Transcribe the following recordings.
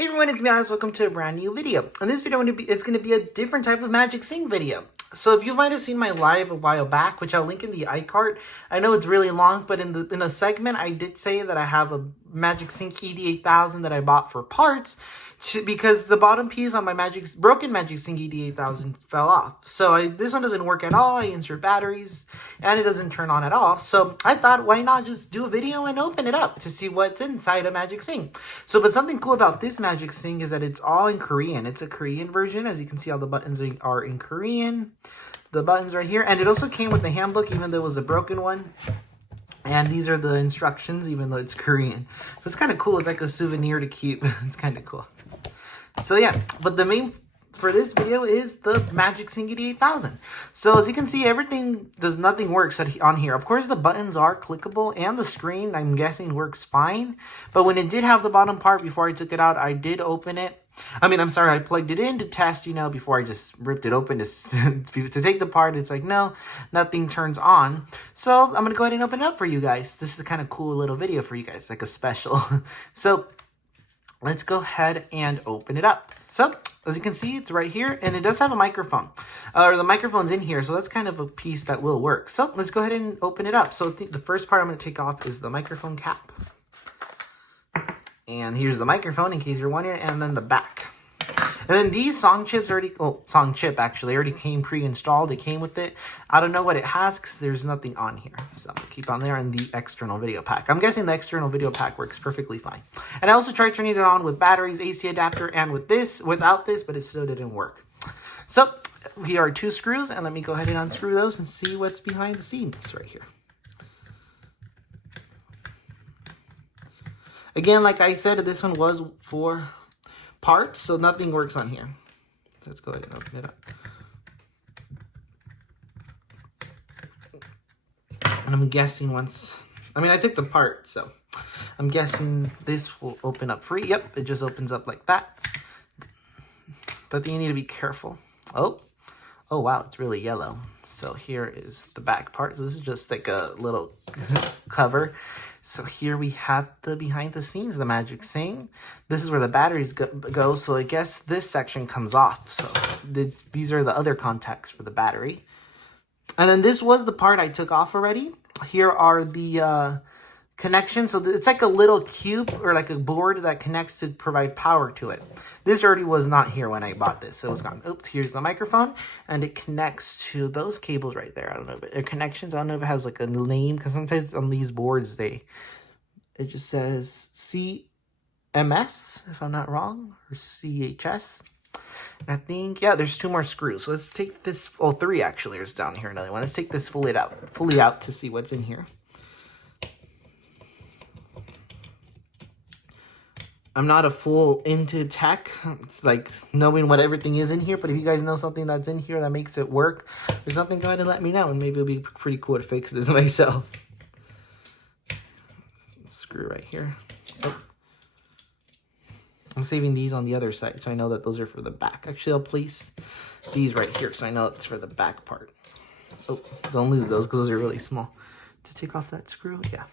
Hey everyone, it's me, Alex. Welcome to a brand new video. In this video, it's going to be a different type of Magic Sync video. So if you might have seen my live a while back, which I'll link in the iCard, I know it's really long, but in a segment, I did say that I have a Magic Sync ED-8000 that I bought for parts, because the bottom piece on my broken Magic Sync ED-8000 fell off. So this one doesn't work at all. I insert batteries, and it doesn't turn on at all. So I thought, why not just do a video and open it up to see what's inside a Magic Sync. But something cool about this Magic Sync is that it's all in Korean. It's a Korean version. As you can see, all the buttons are in Korean. The buttons right here. And it also came with the handbook, even though it was a broken one. And these are the instructions, even though it's Korean. So it's kind of cool. It's like a souvenir to keep. It's kind of cool. So yeah, but the main for this video is the Magic Sync ED-8000. So as you can see, nothing works on here. Of course, the buttons are clickable, and the screen, I'm guessing, works fine. But when it did have the bottom part, before I took it out, I did open it. I plugged it in to test, before I just ripped it open to take the part. It's like, no, nothing turns on. So I'm going to go ahead and open it up for you guys. This is a kind of cool little video for you guys, like a special. So let's go ahead and open it up. So as you can see, it's right here, and it does have a microphone. The microphone's in here, so that's kind of a piece that will work. So let's go ahead and open it up. So the first part I'm going to take off is the microphone cap. And here's the microphone, in case you're wondering, and then the back. And then these song chip already came pre-installed. It came with it. I don't know what it has because there's nothing on here. So I'm going to keep on there in the external video pack. I'm guessing the external video pack works perfectly fine. And I also tried turning it on with batteries, AC adapter, and without this, but it still didn't work. So here are two screws, and let me go ahead and unscrew those and see what's behind the scenes right here. Again, like I said, this one was for parts, so nothing works on here. Let's go ahead and open it up. And I'm guessing I took the part, so I'm guessing this will open up free. Yep, it just opens up like that. But then you need to be careful. Oh wow, it's really yellow. So here is the back part. So this is just like a little cover. So here we have the behind the scenes, the Magic Sync. This is where the batteries go. So I guess this section comes off. So these are the other contacts for the battery. And then this was the part I took off already. Here are the connections. So it's like a little cube or like a board that connects to provide power to it. This already was not here when I bought this. So it was gone. Oops, here's the microphone. And it connects to those cables right there. I don't know if it connections. I don't know if it has like a name, because sometimes on these boards it just says CMS, if I'm not wrong, or CHS. And I think, yeah, there's two more screws. So let's take this, three actually. There's down here another one. Let's take this fully out to see what's in here. I'm not a full into tech. It's like knowing what everything is in here. But if you guys know something that's in here that makes it work or something, go ahead and let me know. And maybe it'll be pretty cool to fix this myself. Screw right here. Oh. I'm saving these on the other side, so I know that those are for the back. Actually, I'll place these right here, so I know it's for the back part. Oh, don't lose those, because those are really small. To take off that screw, yeah.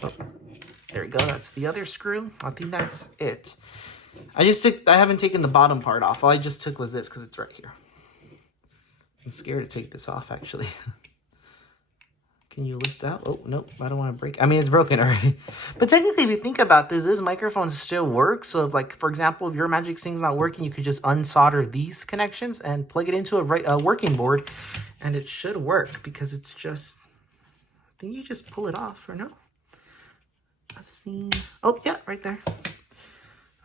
Oh, there we go. That's the other screw. I think that's it. I haven't taken the bottom part off. All I just took was this because it's right here. I'm scared to take this off, actually. Can you lift out? Oh, nope. I don't want to break. It's broken already. But technically, if you think about this microphone still works. So if, for example, if your Magic Sync's not working, you could just unsolder these connections and plug it into a working board. And it should work, because it's just, I think you just pull it off, or no? I've seen, oh yeah, right there.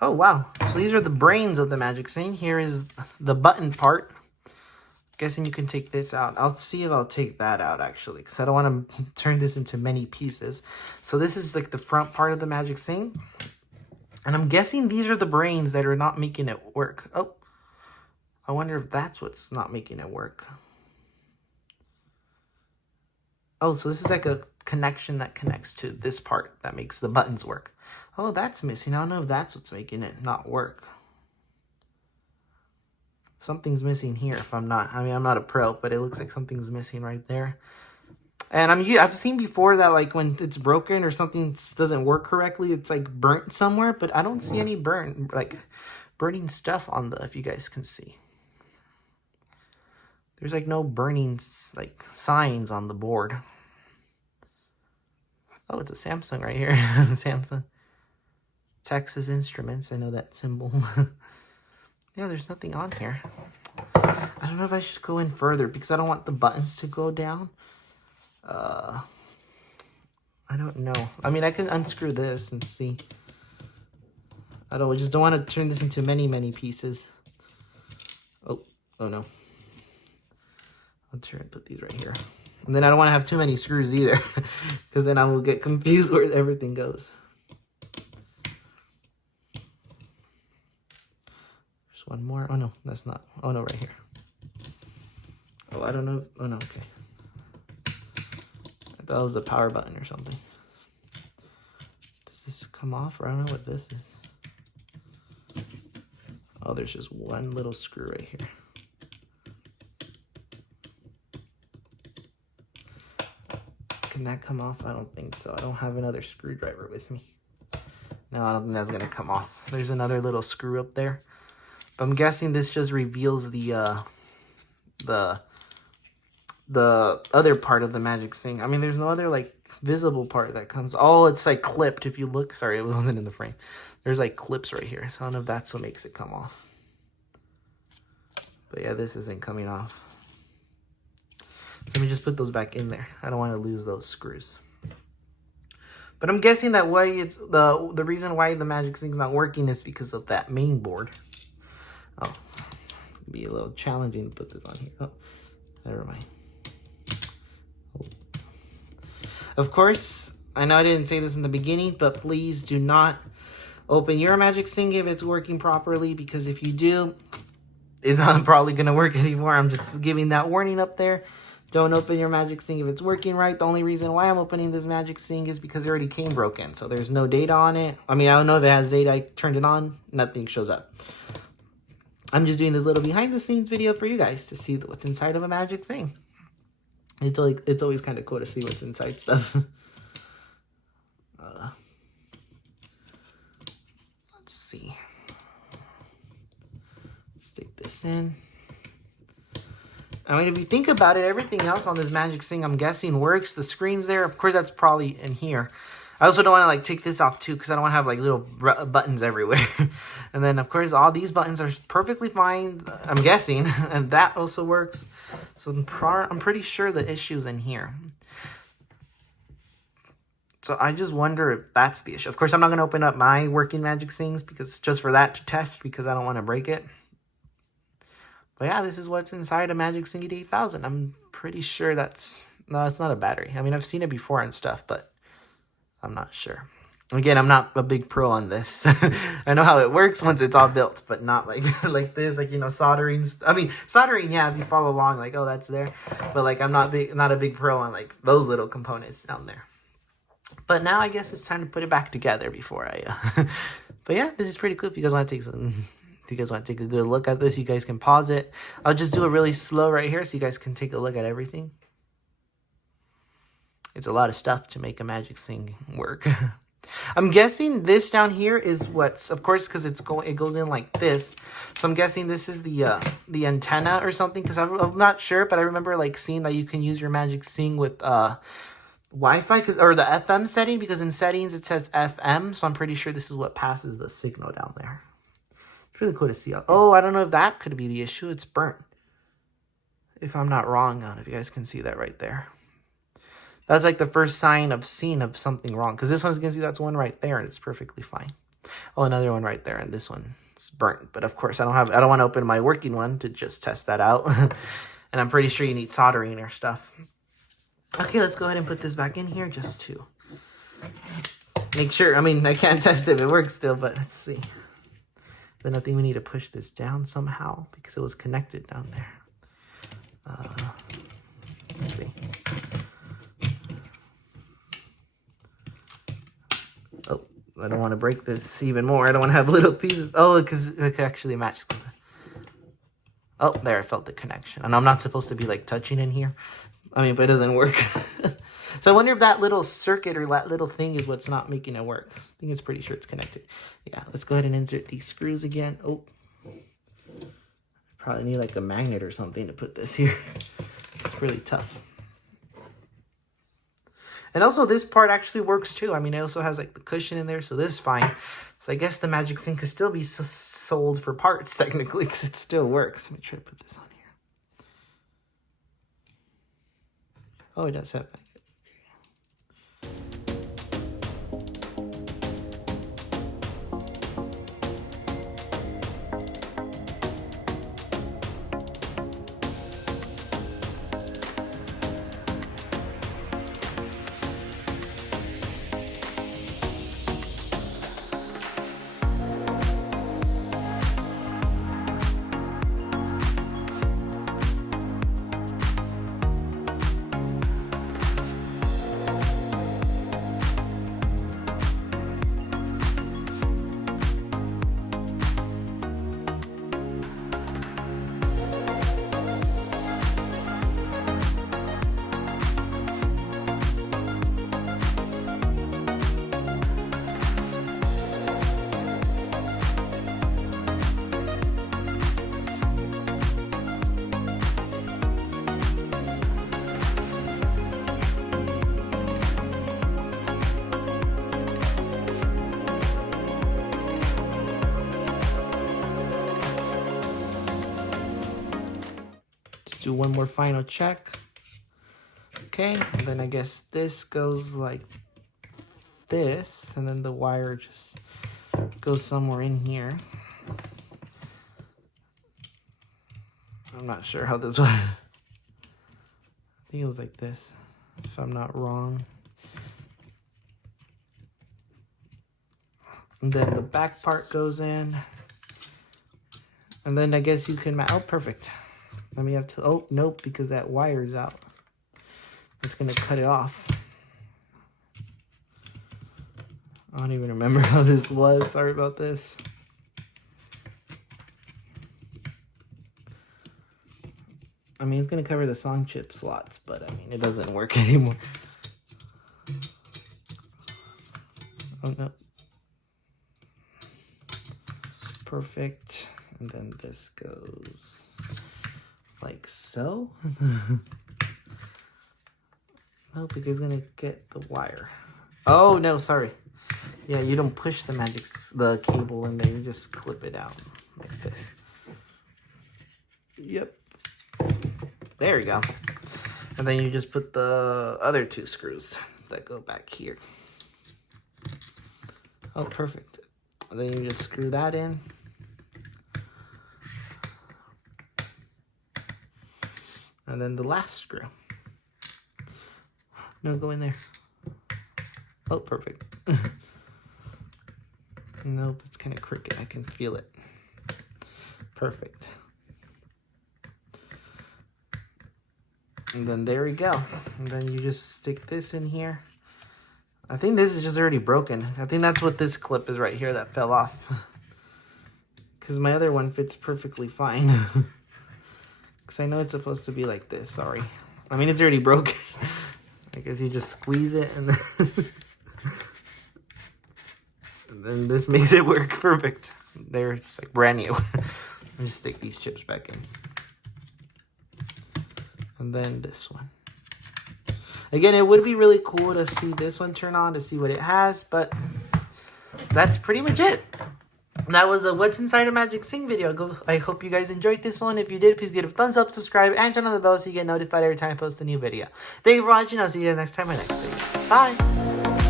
Oh wow, so these are the brains of the Magic Sync. Here is the button part. Guessing you can take this out. I'll see if I'll take that out, actually, because I don't want to turn this into many pieces. So this is like the front part of the Magic Sync, and I'm guessing these are the brains that are not making it work. Oh, I wonder if that's what's not making it work. Oh, so this is like a connection that connects to this part that makes the buttons work. Oh, that's missing. I don't know if that's what's making it not work. Something's missing here if I'm not a pro, but it looks like something's missing right there. And I've seen before that like when it's broken or something doesn't work correctly, it's like burnt somewhere, but I don't see any burning stuff on the, if you guys can see. There's like no burning like signs on the board. Oh, it's a Samsung right here. Samsung. Texas Instruments, I know that symbol. Yeah, there's nothing on here. I don't know if I should go in further because I don't want the buttons to go down. I don't know. I mean, I can unscrew this and see. I just don't want to turn this into many pieces. Oh no. I'll try and put these right here. And then I don't want to have too many screws either, because then I will get confused where everything goes. There's one more. Oh no, that's not. Oh no, right here. Oh, I don't know. Oh no, okay. I thought it was the power button or something. Does this come off? Or I don't know what this is. Oh, there's just one little screw right here. Can that come off? I don't think so. I don't have another screwdriver with me. No, I don't think that's gonna come off. There's another little screw up there. But I'm guessing this just reveals the other part of the Magic Sing. I mean, there's no other like visible part that comes. Oh, it's like clipped. If you look, sorry, it wasn't in the frame. There's like clips right here. So I don't know if that's what makes it come off. But yeah, this isn't coming off. So let me just put those back in there. I don't want to lose those screws. But I'm guessing that why it's the reason why the Magic Sing's not working is because of that main board. Oh, it'd be a little challenging to put this on here. Oh, never mind. Oh. Of course, I know I didn't say this in the beginning, but please do not open your Magic Sing if it's working properly, because if you do, it's not probably going to work anymore. I'm just giving that warning up there. Don't open your Magic Sing if it's working right. The only reason why I'm opening this Magic Sing is because it already came broken. So there's no data on it. I mean, I don't know if it has data. I turned it on. Nothing shows up. I'm just doing this little behind the scenes video for you guys to see what's inside of a Magic Sing. It's always kind of cool to see what's inside stuff. Let's see. Stick this in. I mean, if you think about it, everything else on this Magic Sing, I'm guessing, works. The screen's there. Of course, that's probably in here. I also don't want to, like, take this off, too, because I don't want to have, like, little buttons everywhere. And then, of course, all these buttons are perfectly fine, I'm guessing. And that also works. So I'm pretty sure the issue's in here. So I just wonder if that's the issue. Of course, I'm not going to open up my working Magic Sings because just for that to test, because I don't want to break it. But yeah, this is what's inside a Magic Sing ED-8000. I'm pretty sure that's... No, it's not a battery. I mean, I've seen it before and stuff, but I'm not sure. Again, I'm not a big pro on this. I know how it works once it's all built, but not like like this, like, you know, soldering. I mean, soldering, yeah, if you follow along, like, oh, that's there. But, like, I'm not a big pro on, like, those little components down there. But now I guess it's time to put it back together before I... But yeah, this is pretty cool. If you guys want to take some... If you guys want to take a good look at this, you guys can pause it. I'll just do it really slow right here so you guys can take a look at everything. It's a lot of stuff to make a Magic Sing work. I'm guessing this down here is what's, of course, because it goes in like this. So I'm guessing this is the antenna or something, because I'm not sure, but I remember like seeing that you can use your Magic Sing with Wi-Fi, or the FM setting, because in settings it says FM. So I'm pretty sure this is what passes the signal down there. It's really cool to see. Oh, I don't know if that could be the issue. It's burnt. If I'm not wrong, I don't know if you guys can see that right there. That's like the first sign of something wrong. Because this one's going to see that's one right there and it's perfectly fine. Oh, another one right there, and this one is burnt. But of course, I don't want to open my working one to just test that out. And I'm pretty sure you need soldering or stuff. Okay, let's go ahead and put this back in here just to make sure. I mean, I can't test if it works still, but let's see. Then I think we need to push this down somehow because it was connected down there. Let's see. Oh, I don't want to break this even more. I don't want to have little pieces. Oh, because it actually matches. Oh, there, I felt the connection. And I'm not supposed to be like touching in here. I mean, but it doesn't work. So I wonder if that little circuit or that little thing is what's not making it work. I think it's pretty sure it's connected. Yeah, let's go ahead and insert these screws again. Oh, probably need like a magnet or something to put this here. It's really tough. And also this part actually works too. I mean, it also has like the cushion in there, so this is fine. So I guess the Magic Sync could still be sold for parts technically because it still works. Let me try to put this on here. Oh, it does have that. Do one more final check. Okay, and then I guess this goes like this, and then the wire just goes somewhere in here. I'm not sure how this was. I think it was like this, if I'm not wrong. And then the back part goes in. And then I guess you can, oh, perfect. Let me have to, oh, nope, because that wire's out. It's gonna cut it off. I don't even remember how this was. Sorry about this. I mean, it's gonna cover the song chip slots, but I mean, it doesn't work anymore. Oh, no. Perfect. And then this goes like so. No, because it's gonna get the wire. Oh no, sorry. Yeah, you don't push the cable in there. You just clip it out like this. Yep. There you go. And then you just put the other two screws that go back here. Oh, perfect. And then you just screw that in. And then the last screw. No, go in there. Oh, perfect. Nope, it's kind of crooked. I can feel it. Perfect. And then there we go. And then you just stick this in here. I think this is just already broken. I think that's what this clip is right here that fell off. Because my other one fits perfectly fine. Because I know it's supposed to be like this, sorry. I mean, it's already broken. I guess you just squeeze it and then this makes it work perfect. There, it's like brand new. Let me just stick these chips back in. And then this one. Again, it would be really cool to see this one turn on to see what it has, but that's pretty much it. That was a What's Inside a Magic Sync video. I hope you guys enjoyed this one. If you did, please give it a thumbs up, subscribe, and turn on the bell so you get notified every time I post a new video. Thank you for watching. I'll see you guys next time in my next video. Bye!